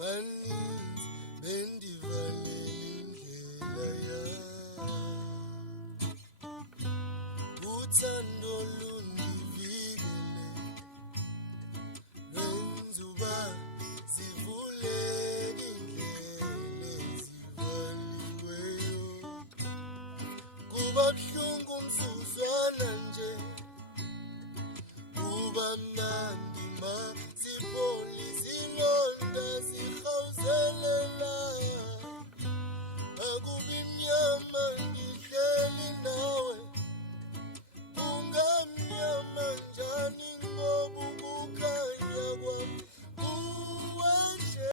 baninzi bendivalela indlela uthando lundivikele lwenza uba zivuleke indlela ezivaliweyo kuba